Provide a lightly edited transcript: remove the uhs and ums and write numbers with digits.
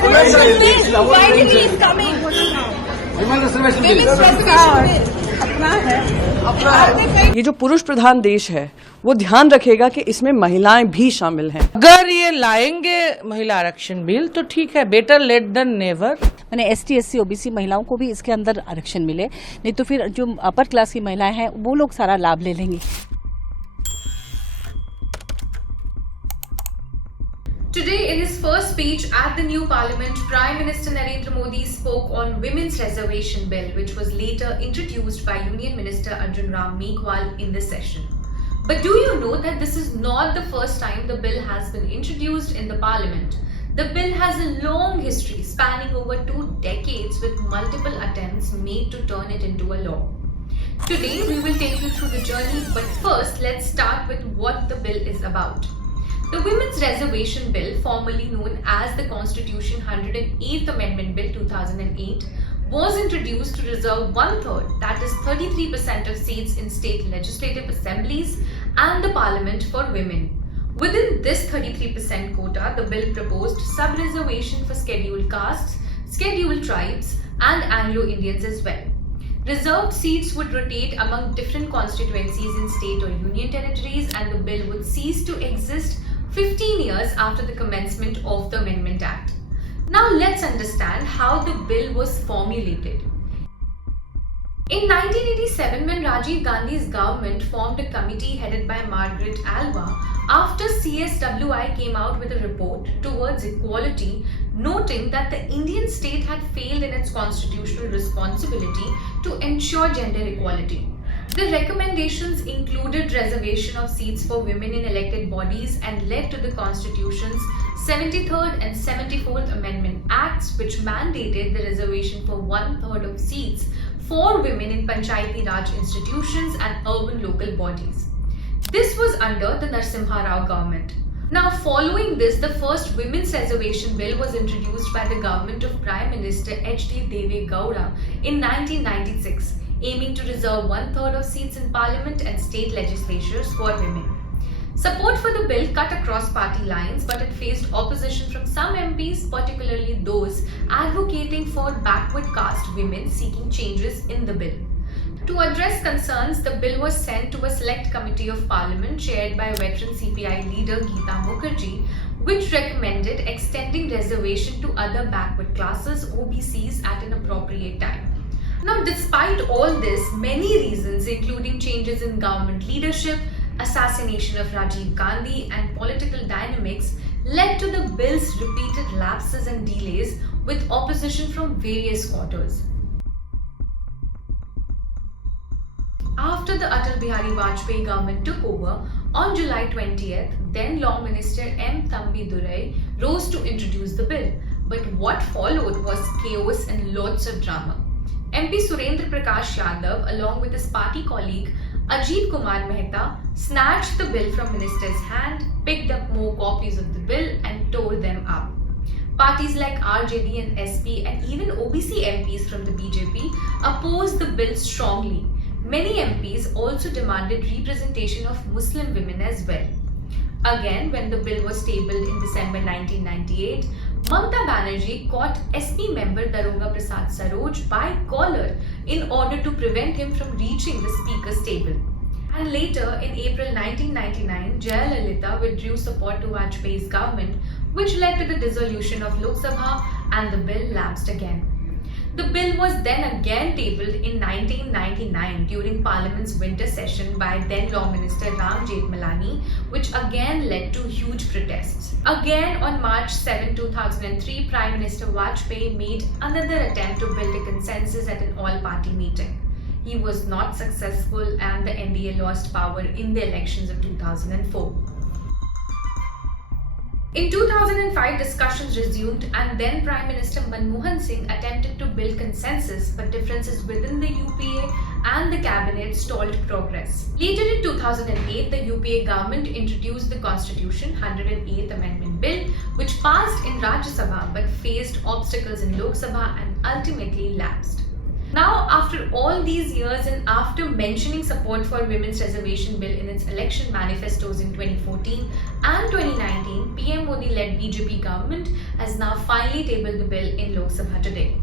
reservation bill. Finally is coming. Women's reservation bill. ये जो पुरुष प्रधान देश है वो ध्यान रखेगा कि इसमें महिलाएं भी शामिल हैं। अगर ये लाएंगे महिला आरक्षण बिल तो ठीक है, बेटर लेट देन नेवर। मैंने ST SC OBC महिलाओं को भी इसके अंदर आरक्षण मिले, नहीं तो फिर जो अपर क्लास की महिलाएं हैं वो लोग सारा लाभ ले लेंगी। Today, in his first speech at the new Parliament, Prime Minister Narendra Modi spoke on Women's Reservation Bill, which was later introduced by Union Minister Arjun Ram Meghwal in the session. But do you know that this is not the first time the bill has been introduced in the Parliament? The bill has a long history spanning over 2 decades with multiple attempts made to turn it into a law. Today, we will take you through the journey, but first, let's start with what the bill is about. The Women's Reservation Bill, formerly known as the Constitution 108th Amendment Bill 2008, was introduced to reserve 1/3, that is 33% of seats in state legislative assemblies and the parliament for women. Within this 33% quota, the bill proposed sub-reservation for scheduled castes, scheduled tribes and Anglo-Indians as well. Reserved seats would rotate among different constituencies in state or union territories, and the bill would cease to exist 15 years after the commencement of the Amendment Act. Now let's understand how the bill was formulated. In 1987, when Rajiv Gandhi's government formed a committee headed by Margaret Alva, after CSWI came out with a report towards equality, noting that the Indian state had failed in its constitutional responsibility to ensure gender equality. The recommendations included reservation of seats for women in elected bodies and led to the Constitution's 73rd and 74th Amendment Acts, which mandated the reservation for 1/3 of seats for women in Panchayati Raj institutions and urban local bodies. This was under the Narasimha Rao government. Now, following this, the first Women's Reservation Bill was introduced by the government of Prime Minister H.D. Deve Gowda in 1996. Aiming to reserve 1/3 of seats in parliament and state legislatures for women. Support for the bill cut across party lines, but it faced opposition from some MPs, particularly those advocating for backward caste women seeking changes in the bill. To address concerns, the bill was sent to a select committee of parliament chaired by veteran CPI leader Geeta Mukherjee, which recommended extending reservation to other backward classes, OBCs, at an appropriate time. Now, despite all this, many reasons, including changes in government leadership, assassination of Rajiv Gandhi, and political dynamics, led to the bill's repeated lapses and delays, with opposition from various quarters. After the Atal Bihari Vajpayee government took over, on July 20th, then Law Minister M. Thambi Durai rose to introduce the bill. But what followed was chaos and lots of drama. MP Surendra Prakash Yadav, along with his party colleague Ajit Kumar Mehta, snatched the bill from minister's hand, picked up more copies of the bill and tore them up. Parties like RJD and SP and even OBC MPs from the BJP opposed the bill strongly. Many MPs also demanded representation of Muslim women as well. Again, when the bill was tabled in December 1998, Mamata Banerjee caught SP member Daroga Prasad Saroj by collar in order to prevent him from reaching the speaker's table. And later, in April 1999, Jayalalitha withdrew support to Vajpayee's government, which led to the dissolution of Lok Sabha, and the bill lapsed again. The bill was then again tabled in 1999 during Parliament's winter session by then Law Minister Ram Jethmalani, which again led to huge protests. Again, on March 7, 2003, Prime Minister Vajpayee made another attempt to build a consensus at an all-party meeting. He was not successful, and the NDA lost power in the elections of 2004. In 2005, discussions resumed, and then Prime Minister Manmohan Singh attempted to build consensus, but differences within the UPA and the cabinet stalled progress. Later in 2008, the UPA government introduced the Constitution 108th Amendment Bill, which passed in Rajya Sabha but faced obstacles in Lok Sabha and ultimately lapsed. Now, after all these years and after mentioning support for Women's Reservation Bill in its election manifestos in 2014 and 2019, PM Modi-led BJP government has now finally tabled the bill in Lok Sabha today.